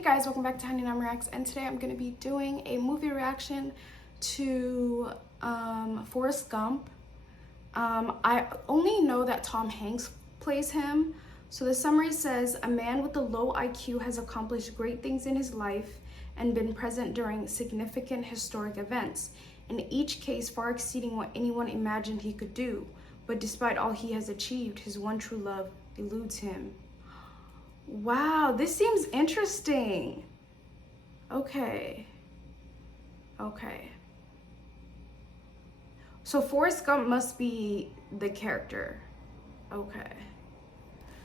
Hey guys, welcome back to Honey Nom Reacts, and today I'm going to be doing a movie reaction to Forrest Gump. I only know that Tom Hanks plays him. So the summary says, a man with a low IQ has accomplished great things in his life and been present during significant historic events, in each case far exceeding what anyone imagined he could do. But despite all he has achieved, his one true love eludes him. Wow, this seems interesting. Okay. So Forrest Gump must be the character. Okay.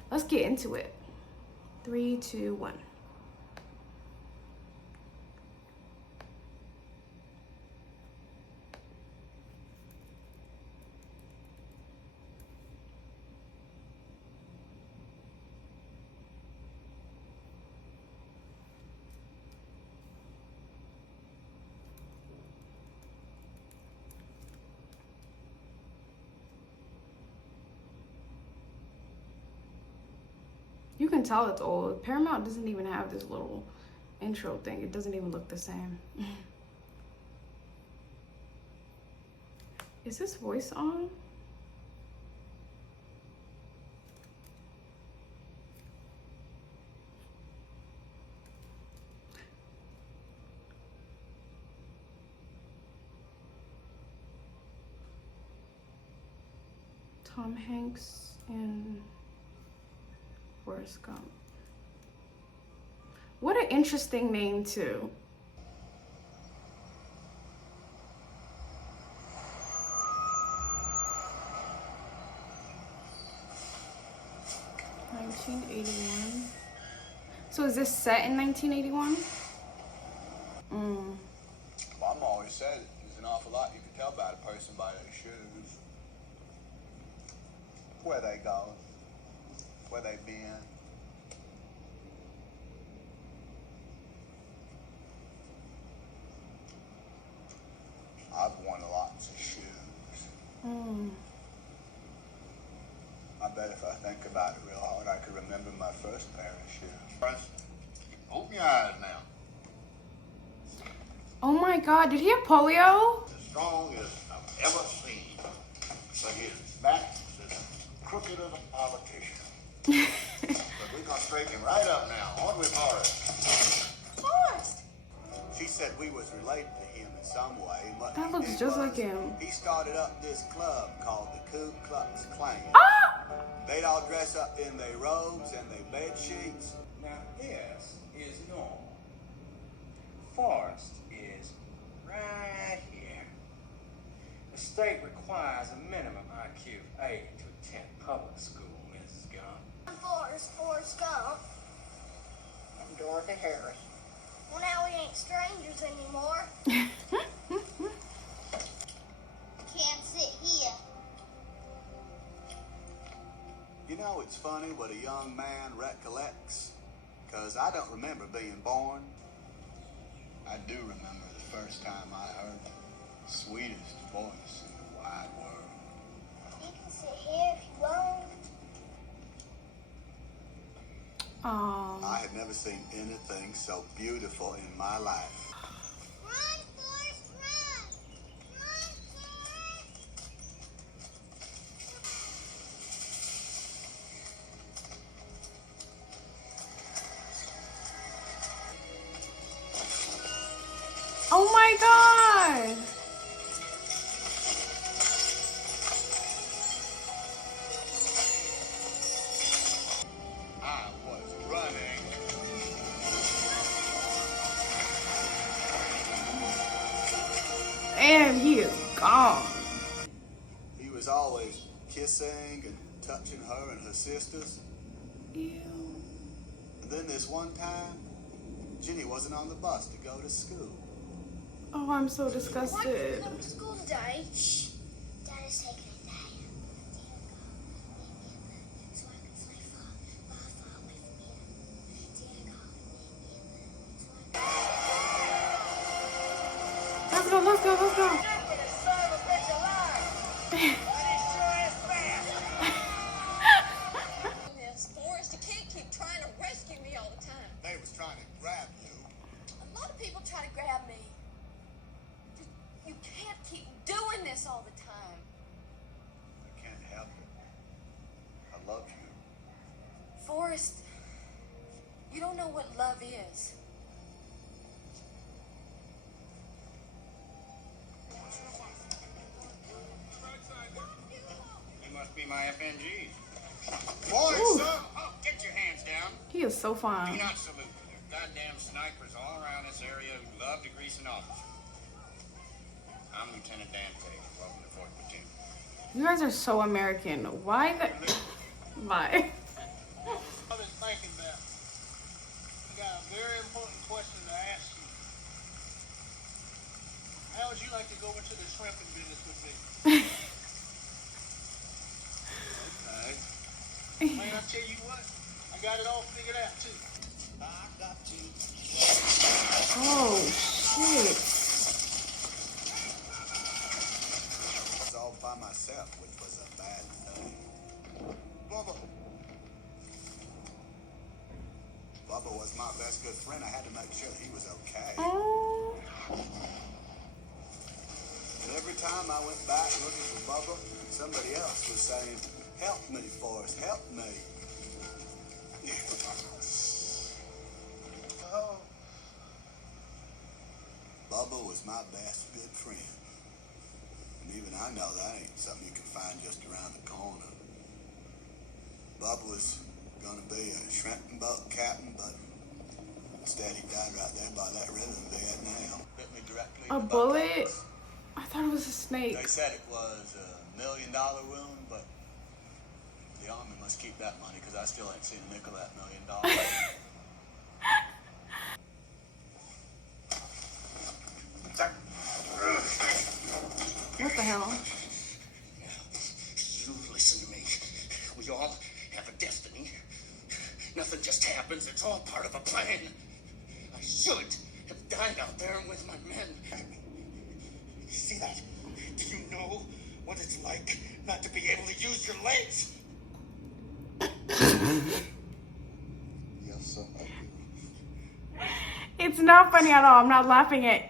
Let's get into it. 3, 2, 1. You can tell it's old. Paramount doesn't even have this little intro thing. It doesn't even look the same. Is this voice on? Tom Hanks and Forrest Gump. What an interesting name too. (1981). So is this set in 1981? Mom always said there's an awful lot you can tell about a person by their shoes. Where they go, where they been. I've worn lots of shoes. I bet if I think about it real hard, I could remember my first pair of shoes. Open your eyes now. Oh my God, did he have polio? The strongest I've ever seen. But his back is as crooked as a politician. But we're gonna straighten him right up now. On with Forrest. Forrest! She said we was related to him in some way. What That he looks did just was like him. He started up this club called the Ku Klux Klan. Ah! They'd all dress up in their robes and their bed sheets. Now this is normal. Forrest is right here. The state requires a minimum IQ of 80 to attend public school, Mrs. Gump. I'm Forrest Gump. I'm Dorothy Harris. Well, now we ain't strangers anymore. Can't sit here. You know, it's funny what a young man recollects, because I don't remember being born. I do remember the first time I heard the sweetest voice in the wide world. You can sit here if you want. I had never seen anything so beautiful in my life. Run, Forrest, run! Run, Forrest! Oh my God! I was running. And he is gone. He was always kissing and touching her and her sisters. Ew. And then this one time, Jenny wasn't on the bus to go to school. Oh, I'm so Why disgusted. did you come to school today? Shh. Dad is taking a day. So I can fly far away from here. Let's go. Forrest, you can't keep trying to rescue me all the time. They was trying to grab you. A lot of people try to grab me. Just, you can't keep doing this all the time. I can't help it. I love you. Forrest, you don't know what love is. He must be my FNG. Boy, Ooh. son! Oh, get your hands down. He is so Do fine. not salute. There's goddamn snipers all around this area who love to grease an officer. I'm Lieutenant Dante. Welcome to Fort Virginia. You guys are so American. Why the? Why? I've been thinking about it. I got a very important question to ask you. How would you like to go into the shrimping business with me? Okay. Man, I tell you what, I got it all figured out too. I got you. Oh shit. I was all by myself, which was a bad thing. Bubba. Bubba was my best good friend. I had to make sure he was okay. Oh. And every time I went back looking for Bubba, somebody else was saying, "Help me, Forrest, help me." Oh, Bubba was my best good friend. And even I know that ain't something you can find just around the corner. Bubba was gonna be a shrimp and boat captain, but instead he died right there by that river in Vietnam. Hit me directly A in the bullet? buttocks. I thought it was a snake. They said it was $1 million wound, but the army must keep that money because I still ain't seen a nickel of that $1 million. What the hell? You listen to me. We all have a destiny. Nothing just happens. It's all part of a plan. I should have died out there with my men. You see that? Do you know what it's like not to be able to use your legs? Yes, sir, I do. It's not funny at all. I'm not laughing at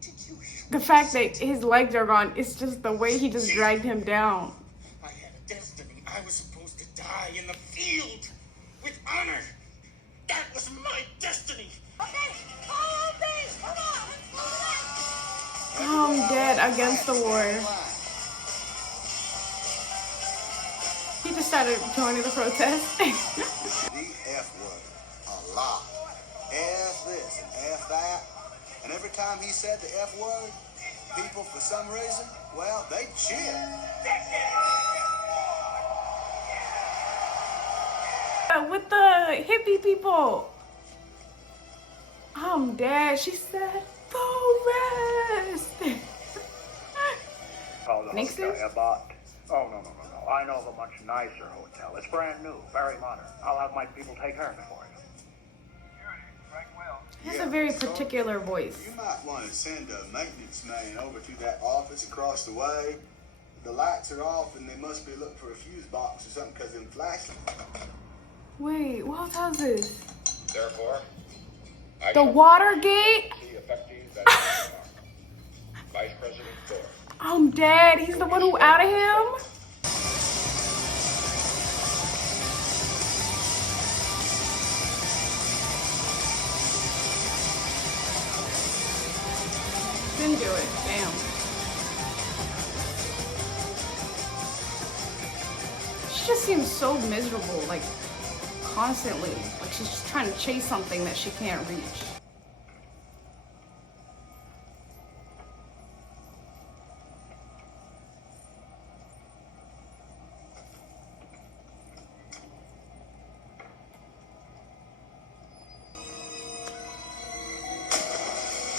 Did you hear the what fact I that said? his legs are gone. It's just the way he just dragged him down. I had a destiny. I was supposed to die in the field with honor. That was my destiny. Okay, follow me! Come on, let's move I'm dead against the war. He just started joining the protest. The F word a lot. F this and F that. And every time he said the F word, people, for some reason, well, they cheered. With the hippie people. I'm dead. She said, Forrest. Oh, the Nixon? hotel you bought? Oh, no. I know of a much nicer hotel. It's brand new, very modern. I'll have my people take care of it for you. He has a very particular voice. You might want to send a maintenance man over to that office across the way. The lights are off and they must be looking for a fuse box or something because they're flashing. Wait, what hotel is this? Therefore, I The shall Watergate? be effective as Vice President Forrest. I'm dead. He's the one who outed him? Didn't do it. Damn. She just seems so miserable, like, constantly. Like she's just trying to chase something that she can't reach.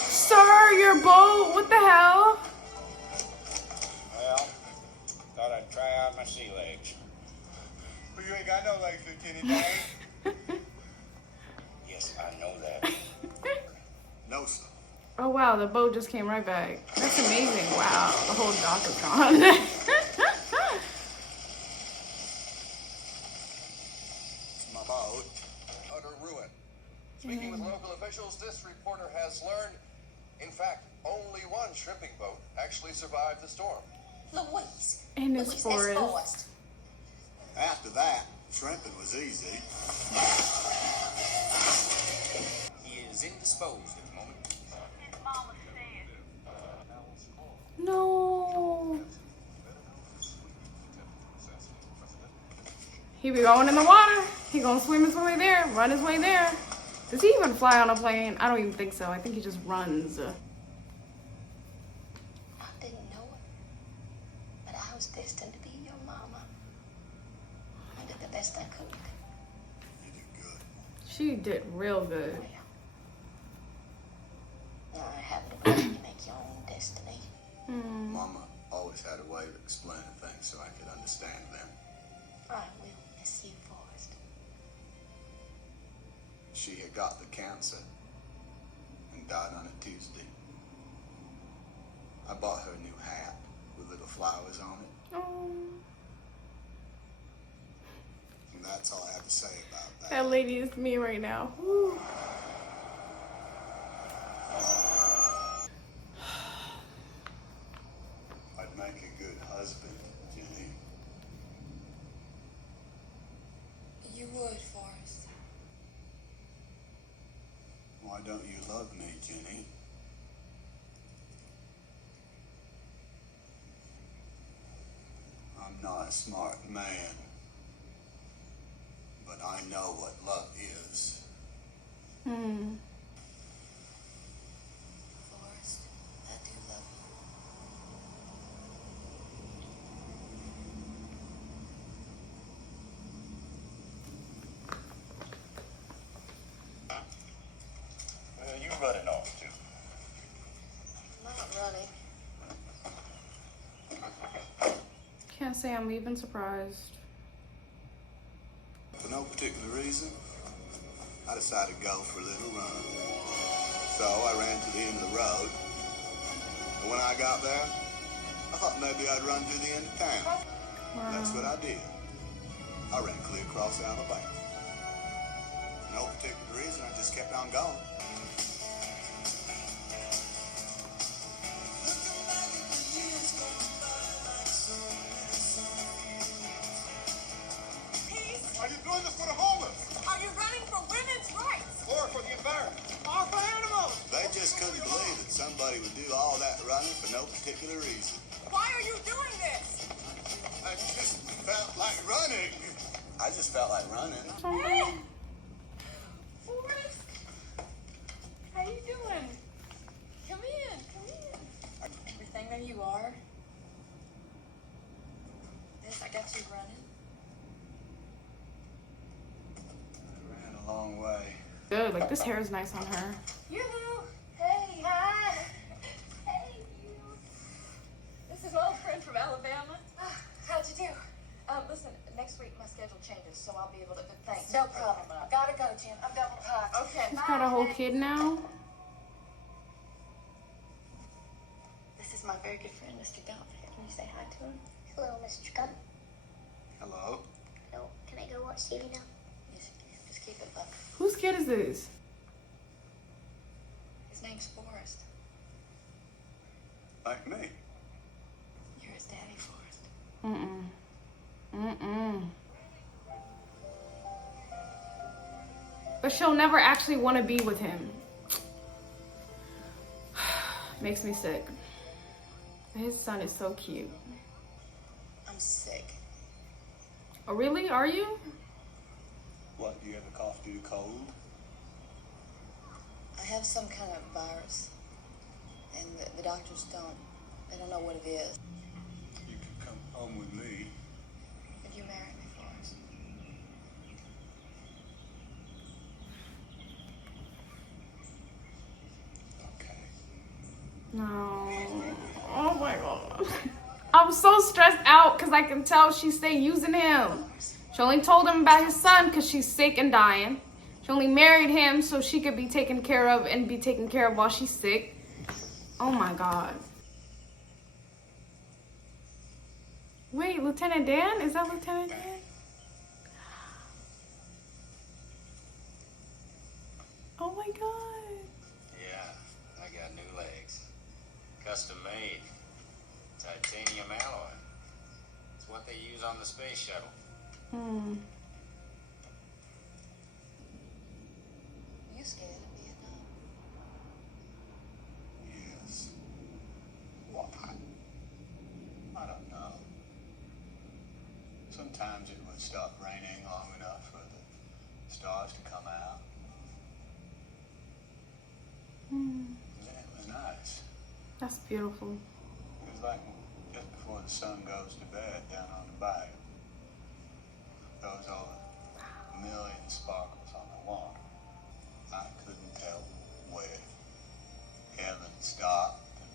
Sir, your boat, what the hell? Well, thought I'd try out my sea legs. But you ain't got no legs, Lieutenant Dane. Yes, I know that. No, sir. Oh wow, the boat just came right back. That's amazing. Wow, the whole dock is gone. It's my boat. Utter ruin. Speaking with local officials, this reporter has learned, in fact, only one shrimping boat actually survived the storm. Louise. And it's Louise, Forrest. that's Forrest. After that, shrimping was easy. He is indisposed at the moment. No. He be going in the water. He gonna swim his way there, run his way there. Does he even fly on a plane? I don't even think so. I think he just runs. I didn't know it, but I was destined to be your mama. I did the best I could. You did good. She did real good. Now I have to believe you make your own destiny. Mama always had a way of explaining things so I could understand them. I will miss you, Forrest. She had got the cancer and died on a Tuesday. I bought her a new hat with little flowers on it. Oh, And that's all I have to say about that. that lady is me right now. Whew. I'd make a good husband, Jenny. You would, Forrest. Why don't you love me, Jenny? I'm not a smart man, but I know what love is. Forrest, I do love Where are you running off to? you. I'm not running. Can't say I'm even surprised. For no particular reason, I decided to go for a little run. So I ran to the end of the road. And when I got there, I thought maybe I'd run through the end of town. That's what I did. I ran clear across Alabama. For no particular reason, I just kept on going. Are you doing this for the homeless? Are you running for women's rights? Or for the environment? Or for animals? They just couldn't believe that somebody would do all that running for no particular reason. Why are you doing this? I just felt like running. I just felt like running. Hey! Forrest! How you doing? Come in, come in. Everything that you are. This, I got you running. I ran a long way. Good, like this hair is nice on her. Yoo-hoo! Hey! Hi! Hey, you! This is my old friend from Alabama. How'd you do? Listen, next week my schedule changes, so I'll be able to... Thanks. No problem. I gotta go, Jim. I'm double packed. Okay. She's got a whole kid now. This is my very good friend, Mr. Gump. Can you say hi to him? Hello, Mr. Gump. Hello? Hello. Can I go watch TV now? Yes, you can. Just keep it up. Whose kid is this? His name's Forrest. Like me. You're his daddy, Forrest. But she'll never actually want to be with him. Makes me sick. His son is so cute. I'm sick. Oh, really? Are you? What, do you ever cough due to cold? I have some kind of virus, and the doctors they don't know what it is. You can come home with me. Would you marry me, Forrest? Okay. No. Oh my god. I'm so stressed out because I can tell she's still using him. She only told him about his son because she's sick and dying. She only married him so she could be taken care of and be taken care of while she's sick. Oh my god. Wait, Lieutenant Dan? Is that Lieutenant Dan? Oh my god. the space shuttle. Hmm. You scared of Vietnam? Yes. Why? I don't know. Sometimes it would stop raining long enough for the stars to come out. Hmm. And then it was nice. That's beautiful. It was like just before the sun goes to bed down on the bayou. Those all the million sparkles on the water. I couldn't tell where heaven stopped and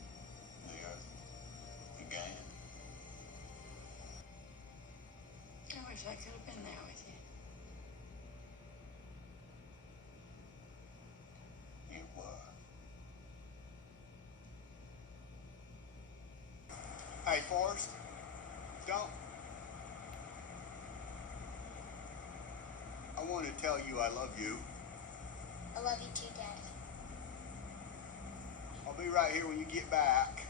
the earth began. I wish I could have been there with you. You were. Hey, Forrest, don't. I want to tell you I love you. I love you too, Daddy. I'll be right here when you get back.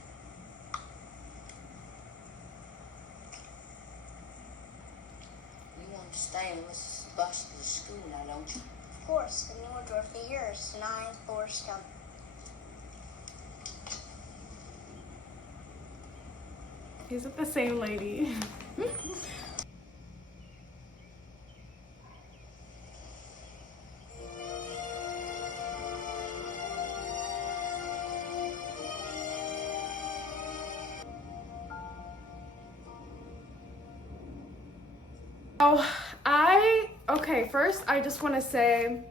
You understand what's the bus to the school now, don't you? Of course, the new Dorothy yours, and I am Forrest Gump. Is it the same lady? Okay, first I just want to say,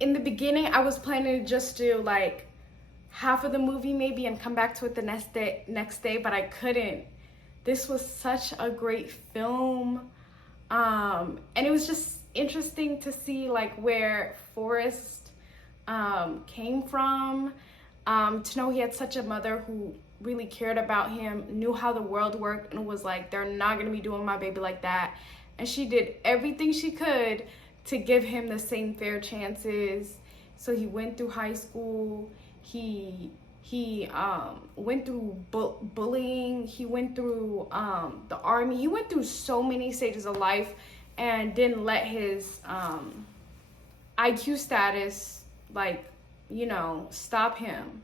in the beginning I was planning to just do like half of the movie maybe and come back to it the next day, but I couldn't. This was such a great film, and it was just interesting to see like where Forrest came from, to know he had such a mother who really cared about him, knew how the world worked, and was like, they're not gonna be doing my baby like that. And she did everything she could to give him the same fair chances. So he went through high school, he went through bullying, he went through the army, he went through so many stages of life and didn't let his IQ status, like, you know, stop him.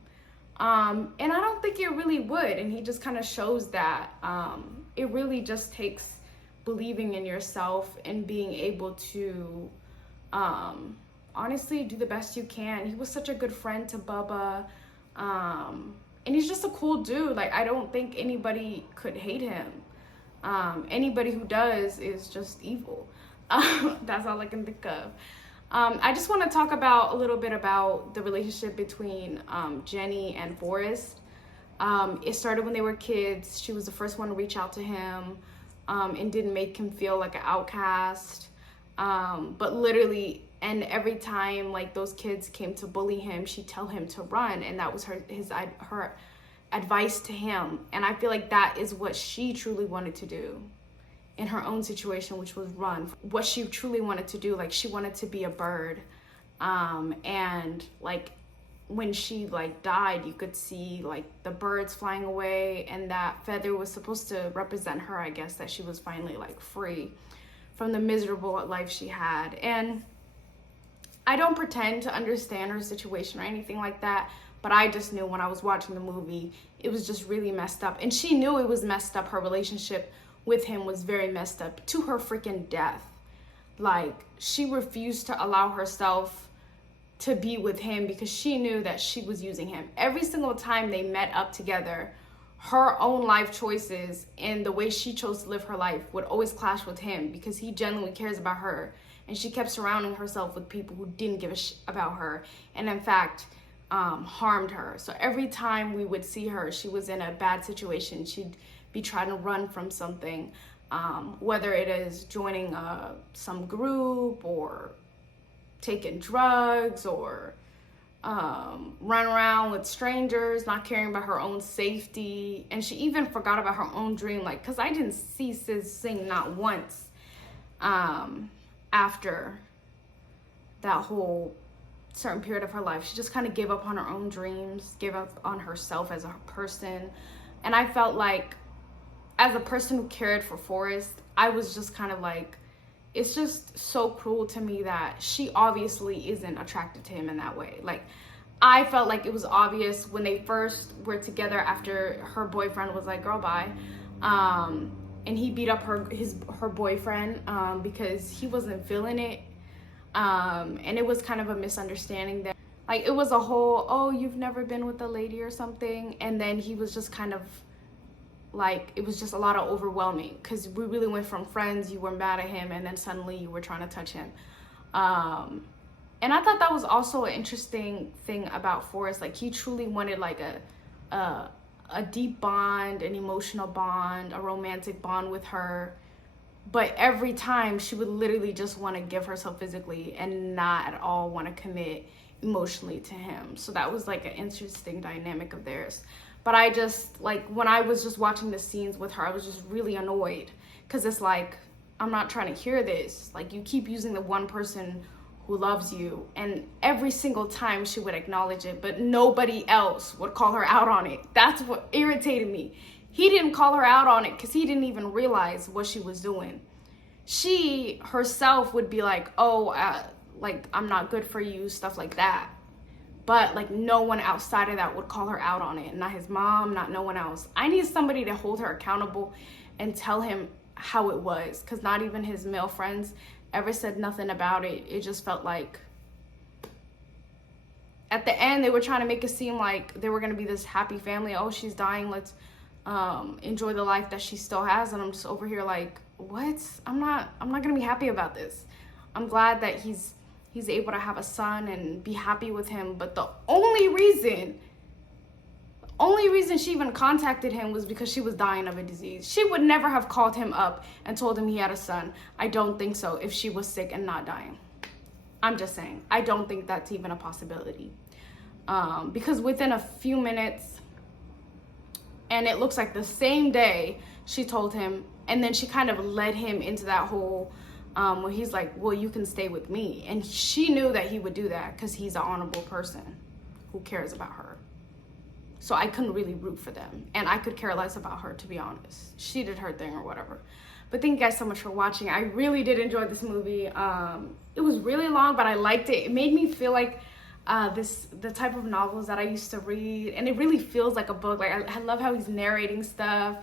And I don't think it really would, and he just kind of shows that it really just takes believing in yourself and being able to honestly do the best you can. He was such a good friend to Bubba, and he's just a cool dude. Like, I don't think anybody could hate him. Anybody who does is just evil. That's all I can think of. I just want to talk about a little bit about the relationship between Jenny and Forrest. It started when they were kids. She was the first one to reach out to him, and didn't make him feel like an outcast. But literally, and every time like those kids came to bully him, she'd tell him to run, and that was her advice to him. And I feel like that is what she truly wanted to do in her own situation, which was run. What she truly wanted to do, like, she wanted to be a bird. And like when she like died, you could see like the birds flying away, and that feather was supposed to represent her, I guess, that she was finally like free from the miserable life she had. And I don't pretend to understand her situation or anything like that, but I just knew when I was watching the movie, it was just really messed up. And she knew it was messed up. Her relationship with him was very messed up to her freaking death. Like, she refused to allow herself to be with him because she knew that she was using him. Every single time they met up together, her own life choices and the way she chose to live her life would always clash with him because he genuinely cares about her. And she kept surrounding herself with people who didn't give a shit about her, and in fact, harmed her. So every time we would see her, she was in a bad situation. She'd be trying to run from something, whether it is joining some group or taking drugs or run around with strangers, not caring about her own safety. And she even forgot about her own dream, like, because I didn't see Sis sing not once after that whole certain period of her life. She just kind of gave up on her own dreams, gave up on herself as a person. And I felt like as a person who cared for Forrest, I was just kind of like, it's just so cruel to me that she obviously isn't attracted to him in that way. Like, I felt like it was obvious when they first were together after her boyfriend was like, girl, bye. And he beat up her boyfriend because he wasn't feeling it. And it was kind of a misunderstanding there. Like, it was a whole, oh, you've never been with a lady or something. And then he was just kind of like, it was just a lot of overwhelming because we really went from friends, you were mad at him, and then suddenly you were trying to touch him. And I thought that was also an interesting thing about Forrest. Like, he truly wanted like a deep bond, an emotional bond, a romantic bond with her. But every time she would literally just want to give herself physically and not at all want to commit emotionally to him. So that was like an interesting dynamic of theirs. But I just, like, when I was just watching the scenes with her, I was just really annoyed because it's like, I'm not trying to hear this. Like, you keep using the one person who loves you, and every single time she would acknowledge it, but nobody else would call her out on it. That's what irritated me. He didn't call her out on it because he didn't even realize what she was doing. She herself would be like, oh, like, I'm not good for you, stuff like that. But like, no one outside of that would call her out on it. Not his mom, not no one else. I need somebody to hold her accountable and tell him how it was, because not even his male friends ever said nothing about it. It just felt like at the end they were trying to make it seem like they were going to be this happy family. Oh, she's dying, let's enjoy the life that she still has. And I'm just over here like, what? I'm not gonna be happy about this. I'm glad that he's able to have a son and be happy with him, but the only reason she even contacted him was because she was dying of a disease. She would never have called him up and told him he had a son. I don't think so, if she was sick and not dying. I'm just saying, I don't think that's even a possibility. Because within a few minutes, and it looks like the same day, she told him, and then she kind of led him into that whole where he's like, well, you can stay with me. And she knew that he would do that because he's an honorable person who cares about her. So I couldn't really root for them. And I could care less about her, to be honest. She did her thing or whatever. But thank you guys so much for watching. I really did enjoy this movie. It was really long, but I liked it. It made me feel like the type of novels that I used to read. And it really feels like a book. Like, I love how he's narrating stuff.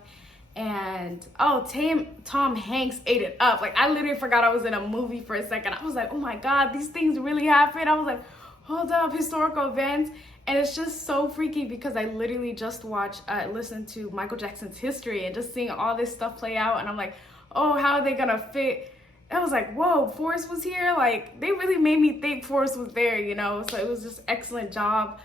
And oh, Tom Hanks ate it up. Like, I literally forgot I was in a movie for a second. I was like, oh my God, these things really happen. I was like, hold up, historical events. And it's just so freaky because I literally just listened to Michael Jackson's History and just seeing all this stuff play out. And I'm like, oh, how are they gonna fit? I was like, whoa, Forrest was here. Like, they really made me think Forrest was there, you know? So it was just excellent job.